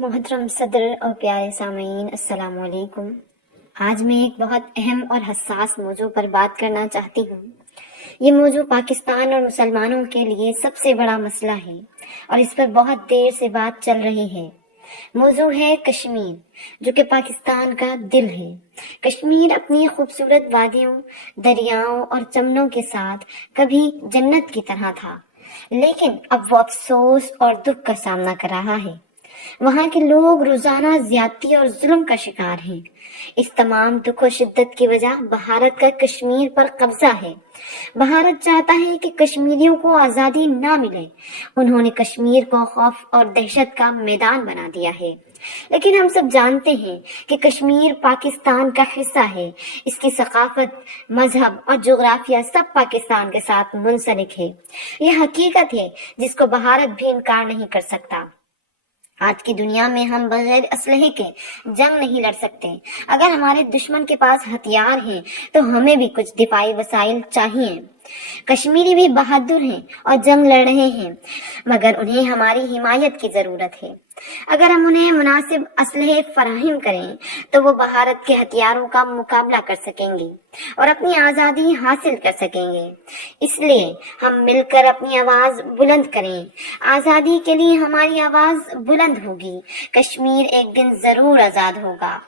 محترم صدر اور پیارے سامعین، السلام علیکم۔ آج میں ایک بہت اہم اور حساس موضوع پر بات کرنا چاہتی ہوں۔ یہ موضوع پاکستان اور مسلمانوں کے لیے سب سے بڑا مسئلہ ہے اور اس پر بہت دیر سے بات چل رہی ہے۔ موضوع ہے کشمیر، جو کہ پاکستان کا دل ہے۔ کشمیر اپنی خوبصورت وادیوں، دریاؤں اور چمنوں کے ساتھ کبھی جنت کی طرح تھا، لیکن اب وہ افسوس اور دکھ کا سامنا کر رہا ہے۔ وہاں کے لوگ روزانہ زیادتی اور ظلم کا شکار ہیں۔ اس تمام دکھ و شدت کی وجہ بھارت کا کشمیر پر قبضہ ہے۔ بھارت چاہتا ہے کہ کشمیریوں کو آزادی نہ ملے۔ انہوں نے کشمیر کو خوف اور دہشت کا میدان بنا دیا ہے۔ لیکن ہم سب جانتے ہیں کہ کشمیر پاکستان کا حصہ ہے۔ اس کی ثقافت، مذہب اور جغرافیہ سب پاکستان کے ساتھ منسلک ہے۔ یہ حقیقت ہے جس کو بھارت بھی انکار نہیں کر سکتا۔ آج کی دنیا میں ہم بغیر اسلحے کے جنگ نہیں لڑ سکتے۔ اگر ہمارے دشمن کے پاس ہتھیار ہیں تو ہمیں بھی کچھ دفاعی وسائل چاہیے۔ کشمیری بھی بہادر ہیں اور جنگ لڑ رہے ہیں، مگر انہیں ہماری حمایت کی ضرورت ہے۔ اگر ہم انہیں مناسب اسلحے فراہم کریں تو وہ بھارت کے ہتھیاروں کا مقابلہ کر سکیں گے اور اپنی آزادی حاصل کر سکیں گے۔ اس لیے ہم مل کر اپنی آواز بلند کریں۔ آزادی کے لیے ہماری آواز بلند ہوگی۔ کشمیر ایک دن ضرور آزاد ہوگا۔